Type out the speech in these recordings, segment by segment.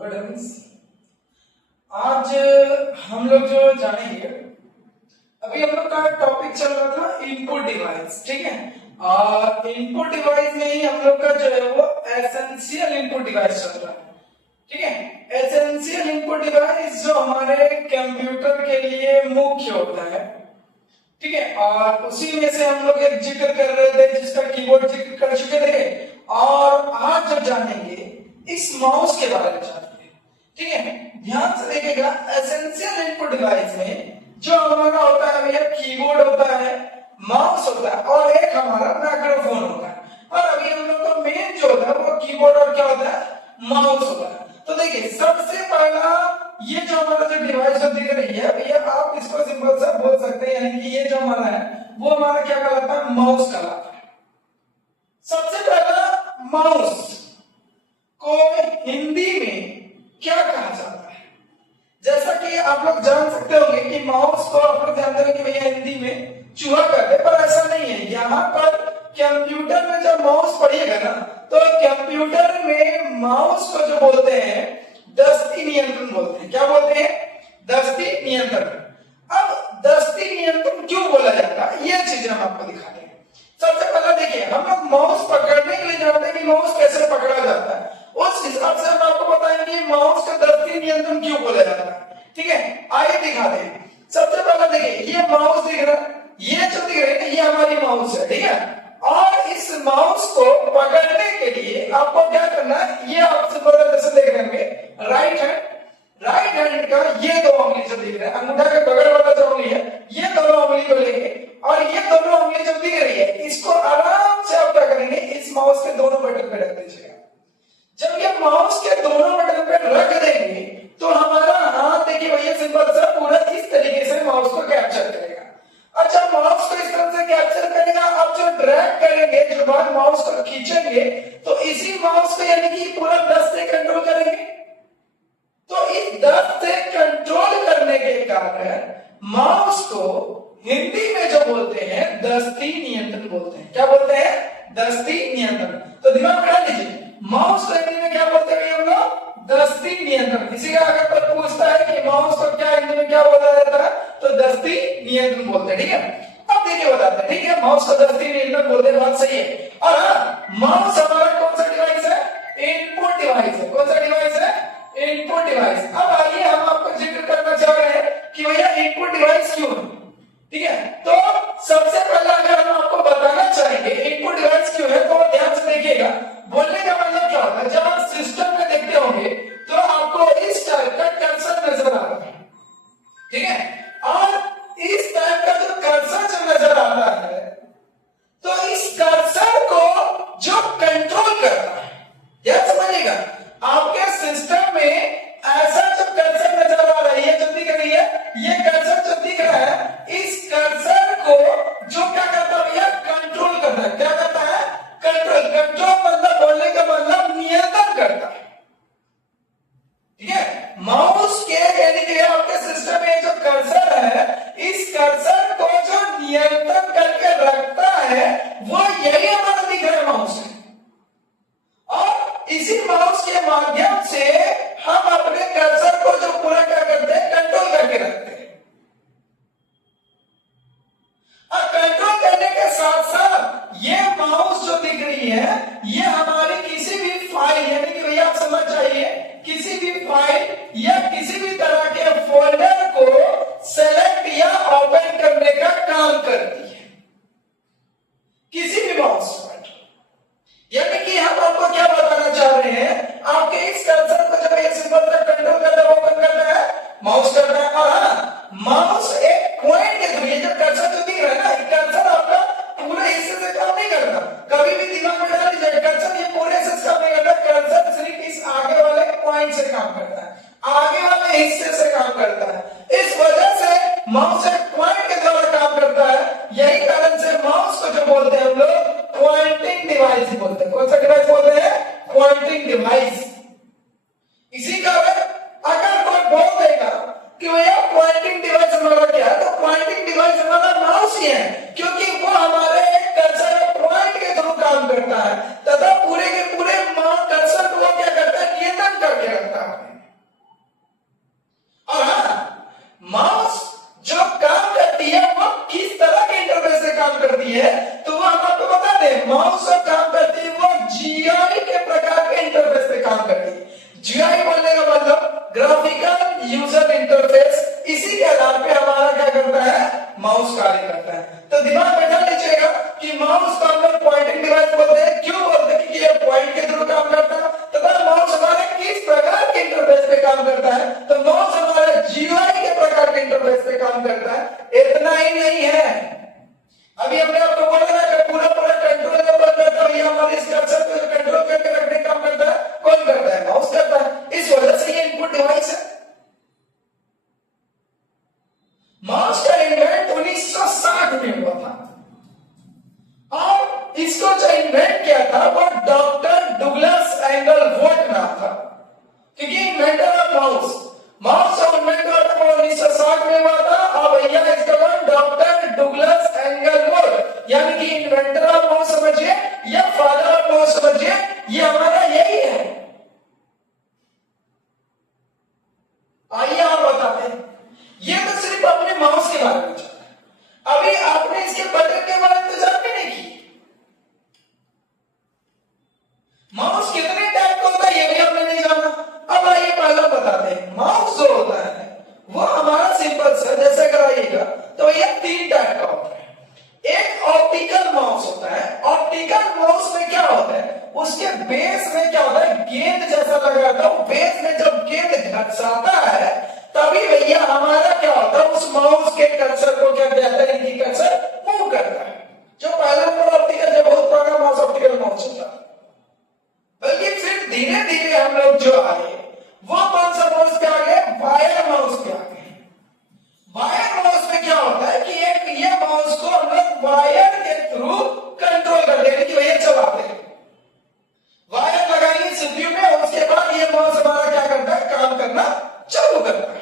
Good evening. आज हम लोग जो जानेंगे, अभी हम लोग का टॉपिक चल रहा था इनपुट डिवाइस, ठीक है। और इनपुट डिवाइस में ही हम लोग का जो है वो एसेंशियल इनपुट डिवाइस चल रहा है, ठीक है। एसेंशियल इनपुट डिवाइस जो हमारे कंप्यूटर के लिए मुख्य होता है, ठीक है। और उसी में से हम लोग एक जिक्र कर रहे थे जिसका कीबोर्ड जिक्र कर चुके थे, और आज जो जानेंगे इस माउस के बारे में जानेंगे, ठीक है। ध्यान से देखिएगा, एसेंशियल इनपुट डिवाइस में जो हमारा होता है भैया कीबोर्ड होता है, माउस होता है और एक हमारा माइक्रोफोन होता है। और अभी हम लोग का मेन जो होता है वो कीबोर्ड और क्या होता है, माउस होता है। तो देखिए, सबसे पहला ये जो हमारा जो डिवाइस जो दिख रही है भैया, आप इसको सिंपल सा बोल सकते हैं, यानी कि ये जो हमारा है वो हमारा क्या कहलाता है, माउस कहलाता है। सबसे पहला माउस को हिंदी में क्या कहा जाता है? जैसा कि आप लोग जान सकते होंगे कि माउस को आप लोग जानते हैं कि भैया हिंदी में चूहा कहते हैं, पर ऐसा नहीं है। यहाँ पर कंप्यूटर में जब माउस पढ़िएगा ना, तो कंप्यूटर में माउस को जो बोलते हैं दस्ती नियंत्रण बोलते हैं। क्या बोलते हैं? दस्ती नियंत्रण। अब दस्ती नियंत्रण क्यों बोला जाता है, ये चीजें हम आपको दिखाते हैं। सबसे पहले देखिए, हम लोग माउस पकड़ने के लिए जानते हैं कि माउस कैसे पकड़ा जाता है, उस हिसाब से हम आपको बताएंगे माउस का दस्ती नियंत्रण क्यों बोला जाता है, ठीक है। आइए दिखाते हैं। सबसे पहले देखिए, ये माउस दिख रहा है, ये जो दिख रहा है ये हमारी माउस है, ठीक है। और इस माउस को पकड़ने के लिए आपको क्या करना है, ये आप जैसे देख रहे हैं राइट हैंड का ये दो उंगली जो दिख रहा है, अंगूठा के बगल वाला जो उंगली है, ये दोनों उंगली को लेंगे और ये दोनों उंगली जो दिख रही है इसको आराम से आप क्या करेंगे, इस माउस के दोनों बटन पे रख दीजिएगा। जब ये माउस के दोनों बटन पे रख देंगे तो हमारा हाथ देखिए भैया सिंपल सा पूरा इस तरीके से माउस को कैप्चर करेगा। अच्छा, माउस को इस तरह से कैप्चर करेगा, आप जो ड्रैग करेंगे, जो बार माउस को खींचेंगे तो इसी माउस को यानी कि पूरा 10 से कंट्रोल करेंगे। तो इस 10 से कंट्रोल करने के कारण माउस को हिंदी में जो बोलते हैं दस्ती नियंत्रण बोलते हैं। क्या बोलते हैं? दस्ती नियंत्रण। तो दिमाग में डाल लीजिए, माउस को हिंदी में क्या बोलते हैं हम लोग? दस्ती नियंत्रण। किसी का अगर कोई पूछता है कि माउस को क्या हिंदी में क्या बोला जाता है, तो दस्ती नियंत्रण बोलते हैं, ठीक है। अब देखिए बताते हैं, ठीक है, माउस को दस्ती नियंत्रण बोलते हैं, बात सही है। और हाँ, माउस हमारा कौन सा डिवाइस है? इनपुट डिवाइस है। कौन सा डिवाइस है? Input device. अब आइए हम आपको जिक्र करना चाह रहे हैं कि भैया इनपुट डिवाइस क्यों है, ठीक है। तो सबसे पहला अगर हम आपको बताना चाहेंगे इनपुट डिवाइस क्यों है, तो ध्यान से देखिएगा। बोलने का मतलब क्या होता है, जब आप सिस्टम में देखते होंगे तो आपको इस टाइप का कर्सर नजर आ रहा है, ठीक है। और इस टाइप का जो कर्सर जो नजर आ रहा है, तो इस कर्सर को जो कंट्रोल करता है, ध्यान समझिएगा, आपके सिस्टम में ऐसा जो कर्सर नजर आ रहा है, ये जो दिख रही है, ये कर्सर जो दिख रहा है, इस कर्सर को जो क्या करता है भैया, कंट्रोल करता है। क्या करता है? कंट्रोल। कंट्रोल मतलब बोलने का मतलब नियंत्रण करता है, ठीक है। माउस के यानी कि आपके सिस्टम में जो कर्सर है, इस कर्सर को जो नियंत्रण करके रखता है वो यही हमारा दिख रहा है माउस है। और इसी माउस के माध्यम से हम अपने कर्सर को जो पूरा क्या करते हैं, कंट्रोल करके रखते हैं। और कंट्रोल करने के साथ साथ ये माउस जो दिख रही है, ये हमारी किसी भी फाइल, यानी कि भैया आप समझ जाइए, किसी भी फाइल या किसी भी तरह के फोल्डर को सेलेक्ट या ओपन करने का काम करती है, किसी भी माउस पर। यानी कि हम आपको क्या बताना चाह रहे हैं, आपके इस कर्सर को जब ये सिंपल सा कंट्रोल करता है, ओपन करता है, माउस करता है। और हाँ, माउस एक पॉइंट के थ्रू, ये जो कर्सर जो दिख रहा है ना, कर्सर आपका पूरे हिस्से से काम नहीं करता। कभी भी दिमाग में डाल लीजिए, कर्सर ये पूरे हिस्से से काम नहीं करता, कर्सर सिर्फ इस आगे वाले पॉइंट से काम करता है, आगे वाले हिस्से से काम करता है। इस वजह से माउस एक पॉइंट के द्वारा काम करता है। यही कारण से माउस को जो बोलते हैं हम लोग पॉइंटिंग डिवाइस बोलते हैं। कौन सा डिवाइस बोलते हैं? Pointing device. इसी कारण अगर कोई बोल देगा कि भैया पॉइंटिंग डिवाइस हमारा क्या है, तो पॉइंटिंग डिवाइस हमारा माउस ही है, क्योंकि वो हमारे कर्सर पॉइंट के थ्रू काम करता है तथा पूरे के पूरे कर्सर को क्या करता है, नियंत्रण करके रखता है। माउस को हम लोग पॉइंटिंग डिवाइस बोलते हैं। क्यों बोलते हैं? क्योंकि ये पॉइंट के थ्रू काम करता है। तथा माउस हमारे किस प्रकार के इंटरफेस पे काम करता है? तो माउस हमारे जीयूआई के प्रकार के इंटरफेस पे काम करता है। इतना ही नहीं है, अभी हमने आपको बोला ना कि पूरा पूरा कंट्रोल जो करता है, ये हमारे स्ट्रक्चर को कंट्रोल करके रखने का काम करता है। कौन करता है? माउस करता है। इस वजह से ये इनपुट डिवाइस है। माउस का इन्वेंट 1960 में हुआ था और इसको जो इन्वेंट किया था वो डॉक्टर डुगलस एंगलवोर्थ नाम था, क्योंकि इन्वेंटर ऑफ माउस, माउस का इन्वेंट हुआ था वो 1960 में हुआ था। और भैया इसका नाम डॉक्टर डुगलस एंगलवोर्थ, यानी कि इन्वेंटर ऑफ माउस समझिए या फादर ऑफ माउस समझिए, ये हमारा यही है। आइए आप बताते हैं, ये तो सिर्फ अपने माउस के बारे में जाना, अभी आपने इसके बटन के बारे में तो जानते नहीं की। माउस कितने टाइप का होता है ये भी हमने नहीं जाना। अब आइए पहला बताते हैं। माउस जो होता है वो हमारा सिंपल सा जैसे कराइएगा तो ये 3 टाइप का होता है। एक ऑप्टिकल माउस होता है। ऑप्टिकल माउस में क्या होता है? उसके बेस में क्या होता है? गेंद जैसा लगा रहता है। बेस में जब गेंद घसाता है तभी भैया हमारा क्या होता है? उस माउस के कर्सर को क्या कहते हैं? इनकी कर्सर मूव करता है। जो पहला नंबर ऑप्टिकल, जो बहुत पुराना माउस ऑप्टिकल माउस होता है। बल्कि फिर धीरे धीरे हम लोग जो आए वो कौन सा माउस पे आ गए? वायर माउस पे आ गए। वायर माउस में क्या होता है कि एक ये माउस को हम लोग वायर के थ्रू कंट्रोल कर देंगे कि भैया चलाते हैं। वायर लगाएंगे सीपीयू में और उसके बाद ये माउस हमारा क्या करता है? काम करना चालू करता है।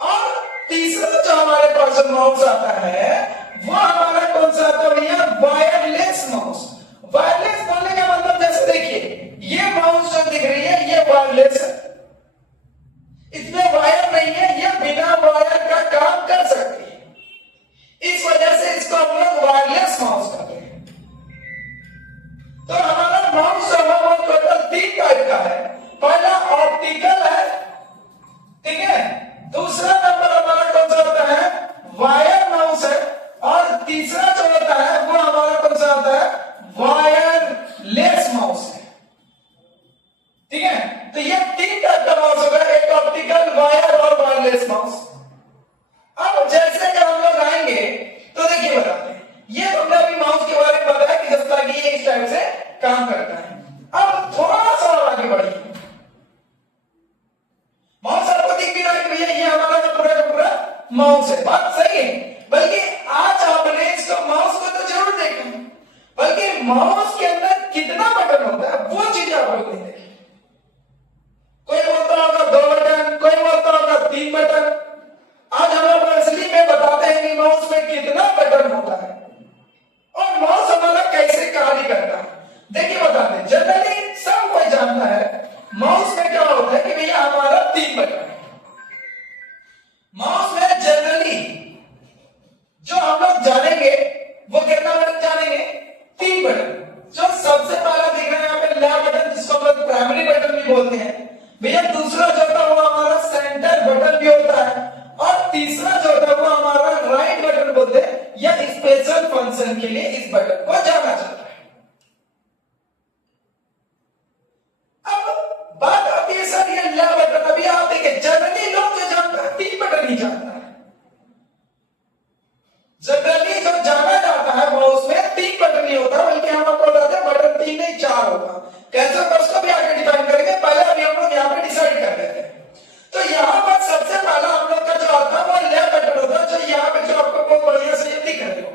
और तीसरा जो हमारे पास माउस आता है वो हमारा कौन सा आता है भैया? Wireless mouse. वायरलेस बोलने का मतलब जैसे देखिए ये माउस जो दिख रही है ये वायरलेस है, इसमें वायर नहीं है, ये बिना वायर का काम कर सकती है। इस वजह से इसको हम लोग वायरलेस माउस कहते हैं। तो हमारा माउस जो है वो टोटल 3 टाइप का है। पहला ऑप्टिकल है, ठीक है। दूसरा नंबर हमारा कौन सा होता है? वायर माउस है। और तीसरा जो होता है वो हमारा कौन सा होता है? वायरलेस माउस है, ठीक है। तो ये 3 टाइप का माउस होगा, एक ऑप्टिकल, वायर और वायरलेस माउस। अब जैसे कि हम लोग आएंगे तो देखिए बताते हैं, ये हमने अभी माउस के बारे में बताया कि जिस तरह की ये इस टाइप से काम करता है। अब थोड़ा सा आगे बढ़िए, माउस आपको दिख भी रहा है भैया ये हमारा पूरा का पूरा माउस है, बात सही है। बल्कि आज आपने इसको माउस को तो जरूर देखा, बल्कि माउस के अंदर कितना बटन होता है वो चीज आप लोग नहीं देखी। कोई बोलता होगा 2 बटन, कोई बोलता होगा 3 बटन। आज हम लोग असली में बताते हैं कि माउस में कितना बटन होता है और माउस हमारा कैसे कार्य करता है। देखिए बताते हैं, जनरली सब कोई जानता है माउस में क्या होता है कि भैया हमारा 3 बटन है। माउस में जनरली जो हम लोग जानेंगे वो कितना बटन जानेंगे? 3 बटन। जो सबसे पहला दिख रहा है यहाँ पे लेफ्ट बटन, जिसको हम लोग प्राइमरी बटन भी बोलते हैं भैया। दूसरा जो होता है वो हमारा सेंटर बटन भी होता है और तीसरा जो होता है वो हमारा राइट बटन बोलते हैं, या स्पेशल फंक्शन के लिए इस बटन को जाना जाता है। अब बात आती है सर ये लेफ्ट बटन, अभी आप देखिए जनरली लोग जो जानता है 3 बटन ही जानता है। जनरली जो जाना जाता है माउस में 3 बटन नहीं होता, बल्कि हम आपको बताते हैं बटन 3 नहीं 4 होगा। कैसे होगा उसको भी आगे डिफाइन करेंगे, पहले अभी हम लोग यहाँ पे डिसाइड कर लेते हैं। तो यहाँ पर सबसे पहला हम लोग का जो आता है वो लेफ्ट बटन होता है, जो यहाँ पे जो आपको बहुत बढ़िया से दिख रहे हो।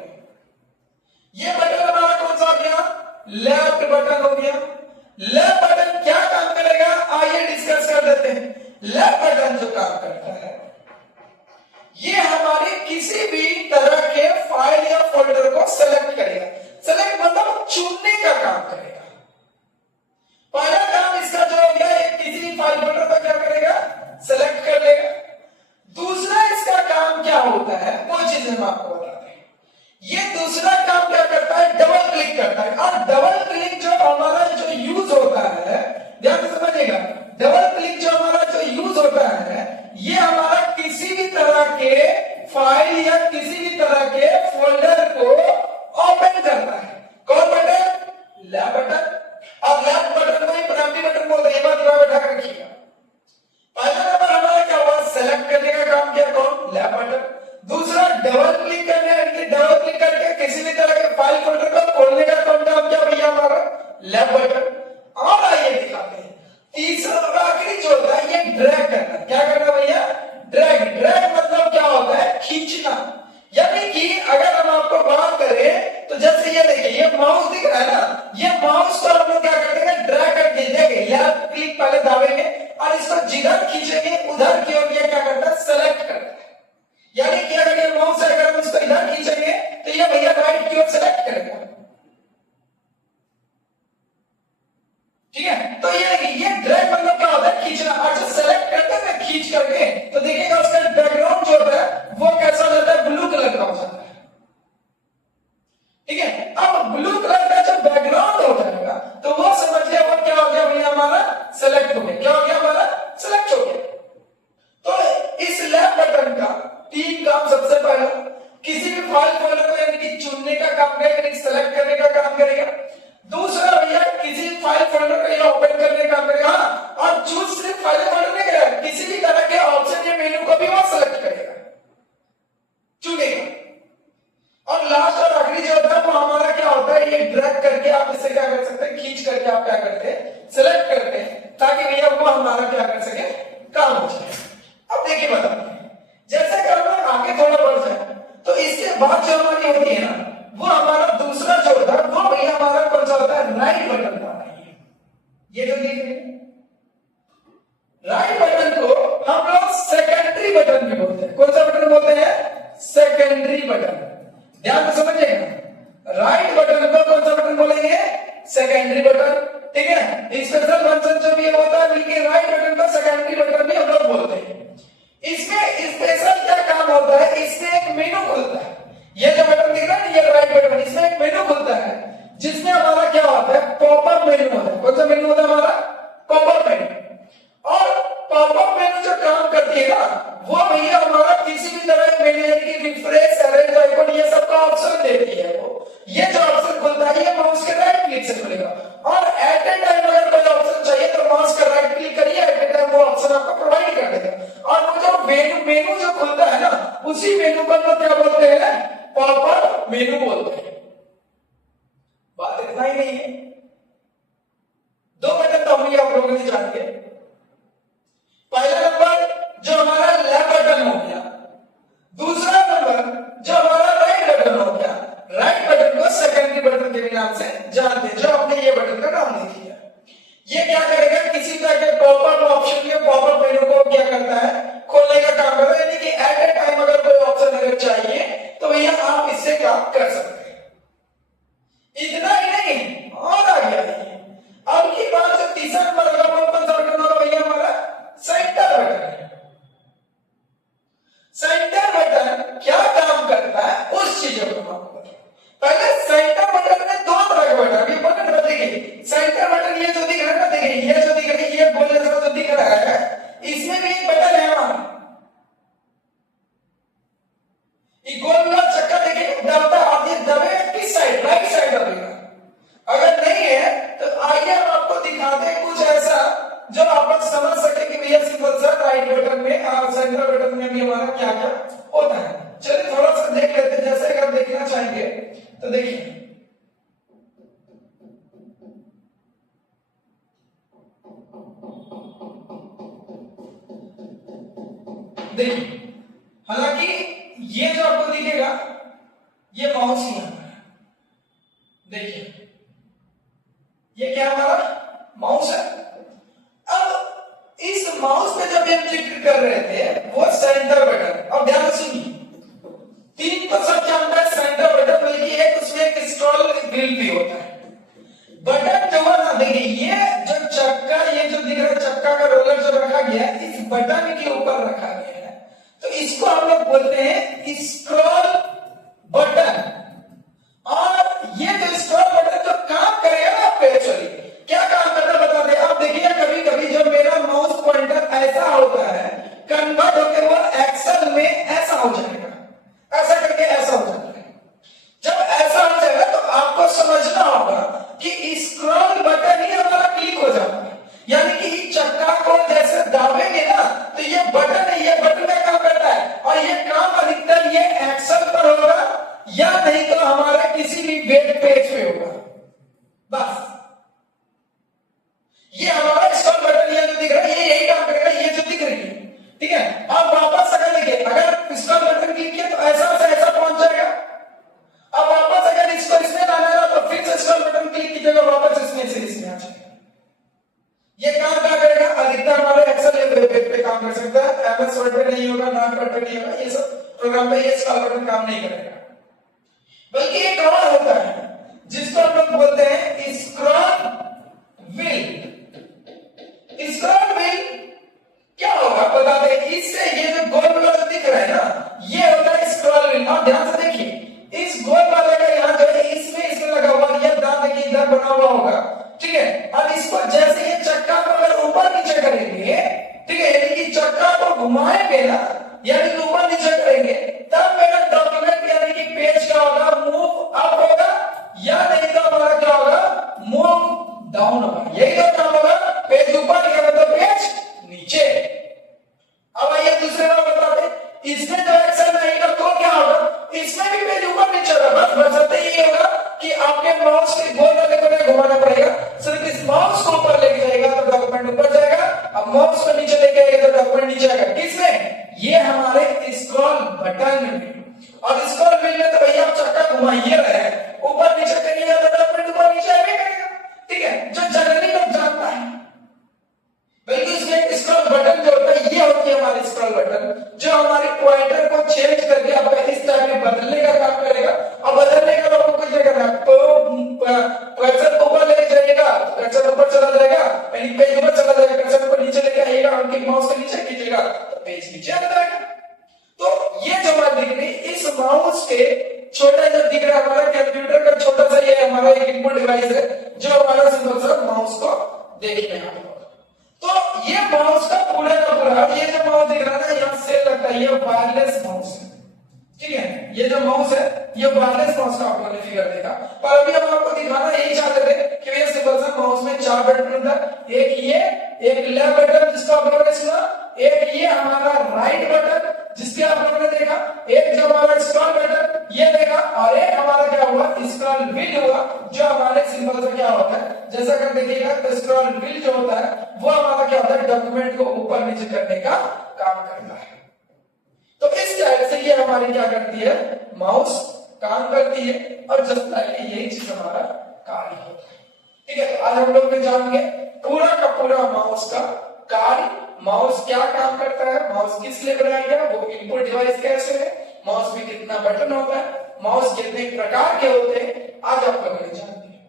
ये बटन हमारा कौन सा हो गया? लेफ्ट बटन हो गया। लेफ्ट बटन क्या काम करेगा आइए डिस्कस कर लेते हैं। लेफ्ट बटन जो काम करता है ये हमारे किसी भी तरह के फाइल या फोल्डर को सेलेक्ट करेगा। सेलेक्ट मतलब चुनने का काम करेगा। पहला काम इसका जो हो गया एक किसी फाइल फोल्डर को क्या करेगा? सेलेक्ट कर लेगा। दूसरा इसका काम क्या होता है वो चीजें हम आपको बताते हैं। ये दूसरा काम क्या करता है? डबल क्लिक करता है। और डबल क्लिक जो हमारा जो यूज होता है, ध्यान से समझिएगा, डबल क्लिक जो हमारा जो यूज होता है ये हमारा किसी भी तरह के फाइल या किसी भी तरह के फोल्डर को ये माउस दिख रहा है ना, ये माउस को हम लोग क्या करते हैं, ड्रैग करके देंगे, लेफ्ट क्लिक पहले दाबेंगे और इसको जिधर खींचेंगे उधर की ओर ये क्या करता है, सेलेक्ट करता है। यानी कि अगर ये माउस है, अगर हम इसको इधर खींचेंगे तो ये भैया राइट की ओर सेलेक्ट करेगा। ठीक है, तो ये ड्रैग मतलब क्या होता है, खींचना। अच्छा, सेलेक्ट करते हैं खींच करके, तो देखिएगा उसका बैकग्राउंड जो होता है वो कैसा हो जाता है, ब्लू कलर का हो जाता है। ठीक है, अब ब्लू कलर का जब बैकग्राउंड हो जाएगा तो वो समझ लिया वो क्या हो गया भैया, हमारा सेलेक्ट हो गया। क्या हो गया, हमारा सेलेक्ट हो गया। तो इस लेफ्ट बटन का 3 काम, सबसे पहला किसी भी फाइल फोल्डर को यानी कि चुनने का काम करेगा, यानी सेलेक्ट करने का काम करेगा। दूसरा भैया किसी फाइल फोल्डर को ये ओपन करने का काम करेगा। और चूज सिर्फ फाइल फोल्डर नहीं करेगा, किसी भी तरह के ऑप्शन या मेनू को भी वो सेलेक्ट करेगा, चुनेगा। और लास्ट और आखिरी जो होता है वो हमारा क्या होता है, ये ड्रैग करके आप इसे क्या कर सकते हैं, खींच करके आप क्या करते हैं, सेलेक्ट करते हैं, ताकि भैया वो हमारा क्या कर सके, काम हो जाए। अब देखिए बताइए, जैसे कि हम लोग आगे थोड़ा बढ़ जाए तो इसके बाद जो हमारी होती है ना, वो हमारा दूसरा जो होता है वो भैया हमारा कौन सा होता है, राइट बटन का है। ये जो देख रहे हैं राइट बटन को हम लोग सेकेंडरी बटन भी बोलते हैं। कौन सा बटन बोलते हैं, सेकेंडरी बटन। ध्यान से समझिएगा, राइट बटन को कौन सा बटन बोलेंगे, सेकेंडरी बटन। ठीक है, स्पेशल फंक्शन जो भी होता है मिलके राइट बटन को सेकेंडरी बटन भी हम लोग बोलते हैं। इसमें स्पेशल क्या काम होता है, इसमें एक मेनू खुलता है। ये जो बटन दिख रहा है ना, ये राइट बटन, इसमें एक मेनू खुलता है जिसमें हमारा क्या होता है, पॉपअप मेनू होता है। कौन सा मेनू होता है, हमारा पॉपअप मेनू। और पॉपअप मेनू जो काम करती है ना, वो भैया हमारा किसी भी तरह मेनू की रिफ्रेश, अरेंज, आइकन, ये सब का ऑप्शन देती है। वो ये जो ऑप्शन खुलता है ये माउस के राइट क्लिक से खुलेगा। और एट ए टाइम अगर कोई ऑप्शन चाहिए तो माउस का राइट क्लिक करिए, एट ए टाइम वो ऑप्शन आपको प्रोवाइड कर देगा। और वो जो मेनू जो खुलता है ना, उसी मेनू को हम क्या बोलते हैं, पॉपअप मेनू बोलते हैं। बात इतना ही नहीं है, 2 बटन तो हम आप लोगों ने जान के। पहला नंबर जो हमारा लेफ्ट बटन हो गया, दूसरा नंबर जो हमारा राइट बटन हो गया। राइट बटन को सेकेंडरी बटन के नाम से जानते हैं, जो आपने ये बटन का नाम नहीं दिया। ये क्या करेगा, किसी तरह के पॉपअप ऑप्शन के पॉपअप मेनू को क्या करता है, खोलने का काम करता है। यानी कि एट ए टाइम अगर कोई ऑप्शन अगर चाहिए तो भैया आप इससे काम कर सकते हैं। इतना ही नहीं, और आ गया अब की बात जो तीसरा नंबर होगा वो कौन सा बटन होगा भैया, हमारा सेंटर बटन। सेंटर बटन क्या काम करता है उस चीजों को आपको पहले। सेंटर बटन में 2 तरह के बटन, ये बटन बताइए। सेंटर बटन ये जो दिख रहा है ना, देखिए ये जो दिख रहा है, ये गोल जैसा जो दिख रहा है, इसमें भी एक बटन है हमारा। ये गोल वाला चक्का देखिए दबता, आप ये दबे किस साइड, राइट साइड दबेगा। अगर नहीं है तो आइए हम आपको दिखाते हैं कुछ ऐसा जो आप समझ सके कि भैया सिंपल सा राइट बटन में और सेंटर बटन में भी हमारा क्या क्या होता है। चलिए थोड़ा सा देख लेते हैं। जैसे अगर देखना चाहेंगे तो देखिए, देखिए हालांकि ये जो आपको दिखेगा ये माउस ही है। देखिए ये क्या हमारा माउस है। अब इस माउस पे जब हम जिक्र कर रहे थे वो सेंटर बटन, अब ध्यान से सुनिए, 3 तो सब जानता है सेंटर बटन, बल्कि एक उसमें एक स्क्रॉल व्हील भी होता है। बटन जो है ना, देखिए ये जो चक्का, ये जो दिख रहा है चक्का का रोलर जो रखा गया है इस बटन के ऊपर रखा गया है, तो इसको हम लोग बोलते हैं स्क्रॉल बटन। और ये जो स्क्रॉल बटन जो काम करेगा ना आपको, एक्चुअली क्या काम करता है बता दें। आप देखिए कभी कभी जब मेरा माउस पॉइंटर ऐसा होता है, कन्वर्ट होकर वो एक्सेल में ऐसा हो जाएगा, ऐसा करके ऐसा हो जाता है। जब ऐसा हो जाएगा तो आपको समझना होगा कि स्क्रॉल बटन ही हमारा क्लिक हो जाता है। यानी कि चक्का को जैसे दाबेंगे ना तो ये बटन है, ये बटन का काम करता है। और ये काम अधिकतर ये एक्सेल पर होगा या नहीं तो हमारे किसी भी वेब पेज पे होगा। बस ये हमारा स्क्रॉल बटन ये जो दिख रहा है ये यही काम करेगा, ये जो दिख रही है। ठीक है, अब वापस अगर देखिए, अगर स्क्रॉल बटन क्लिक किया तो ऐसा से ऐसा पहुंच जाएगा। अब वापस अगर इसको इसमें लाना है तो फिर हुआ होगा, ठीक है। अब इसको जैसे ये चक्का को अगर ऊपर नीचे करेंगे, ठीक है, यानी कि चक्का को घुमाएंगे ना, यानी कि ऊपर नीचे करेंगे, तब मेरा डॉक्यूमेंट यानी कि पेज क्या होगा, मूव अप होगा, या नहीं तो हमारा क्या होगा, मूव डाउन होगा। यही तो काम होगा, पेज ऊपर या तो पेज नीचे। अब आइए दूसरे बार बताते हैं, इसमें तो एक्शन रहेगा तो क्या होगा, इसमें भी पेज ऊपर नीचे होगा, बस बशर्ते ये होगा कि आपके माउस के गोल वाले को घुमाना पड़ेगा, सिर्फ इस माउस को ऊपर लेके जाएगा तो डॉक्यूमेंट ऊपर जाएगा, अब माउस को नीचे लेके आएगा तो डॉक्यूमेंट नीचे आएगा। किसमें, ये हमारे स्क्रॉल बटन में। और स्क्रॉल व्हील में तो भैया आप चक्का घुमाइए रहे, ऊपर नीचे करिएगा तो डॉक्यूमेंट ऊपर नीचे आएगा, ठीक है, जो जनरली लोग जानता है। बिल्कुल इसमें स्क्रॉल बटन जो होता है, ये होती है हमारी स्क्रॉल बटन, जो हमारे पॉइंटर को चेंज करके आपका इस टाइप में बदलने का काम करेगा। और बदलने का आपको कुछ नहीं करना, कर्सर ऊपर लेके जाइएगा, कर्सर ऊपर चला जाएगा, यानी पेज ऊपर चला जाएगा, कर्सर ऊपर नीचे लेके आइएगा, उनके माउस को नीचे खींचेगा तो पेज नीचे आ जाएगा। तो ये जो हमारा दिख रही, इस माउस के छोटा जो दिख रहा है हमारा कंप्यूटर का छोटा सा, ये हमारा एक इनपुट डिवाइस है, जो हमारा सिंपल सा माउस को देखने आता है। तो ये माउस का पूरा, ये जो माउस दिख रहा है ना, यहाँ से लगता है ये वायरलेस माउस है, ठीक है, ये जो माउस है ये वायरलेस माउस का आप लोगों ने फिगर देखा। पर अभी हम आपको दिखाना यही चाहते थे कि भैया सिंपल सा माउस में 4 बटन होता है, एक ये, एक लेफ्ट बटन जिसको आप लोगों ने सुना, एक ये हमारा राइट बटन जिसके आप लोगों ने देखा, एक जो हमारा स्क्रॉल बटन ये देखा, और एक हमारा क्या हुआ, स्क्रॉल व्हील हुआ, जो हमारे सिंपल से क्या होता है, जैसा कर देखिएगा तो स्क्रॉल व्हील जो होता है वो हमारा क्या होता है, डॉक्यूमेंट को ऊपर नीचे करने का काम करता है। तो इस टाइप से ये हमारी क्या करती है, माउस काम करती है, और जस्ट लाइक यही चीज हमारा कार्य होता है, ठीक है। तो आज हम लोग ने जान गए पूरा का पूरा माउस का कार्य, माउस क्या काम करता है, माउस किस लिए बनाया गया, वो इनपुट डिवाइस कैसे है, माउस में कितना बटन होता है, माउस कितने प्रकार के होते हैं, आज आप लोगों ने जान लिया,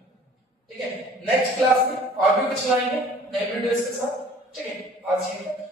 ठीक है। नेक्स्ट क्लास में और भी कुछ लाएंगे नए वीडियोस के साथ, ठीक है। आज ये